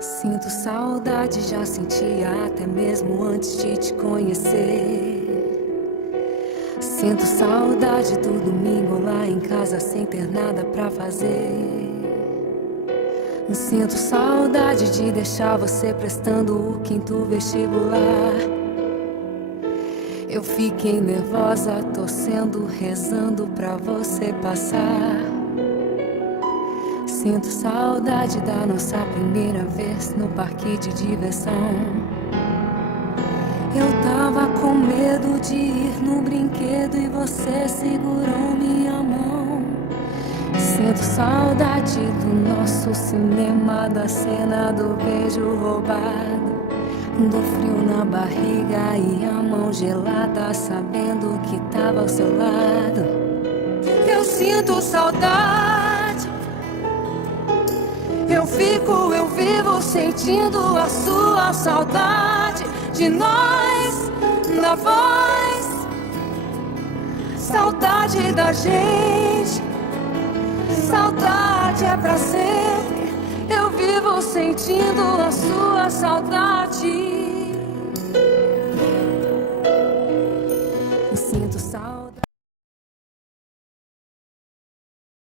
Sinto saudade, já sentia até mesmo antes de te conhecer. Sinto saudade do domingo lá em casa sem ter nada pra fazer. Sinto saudade de deixar você prestando o quinto vestibular. Eu fiquei nervosa, torcendo, rezando pra você passar. Sinto saudade da nossa primeira vez no parque de diversão. Eu tava com medo de ir no brinquedo e você segurou minha mão. Sinto saudade do nosso cinema, da cena do beijo roubado, do frio na barriga e a mão gelada, sabendo que tava ao seu lado. Eu sinto saudade, eu vivo sentindo a sua saudade de nós, da voz, saudade da gente, saudade é pra sempre. Eu vivo sentindo a sua saudade.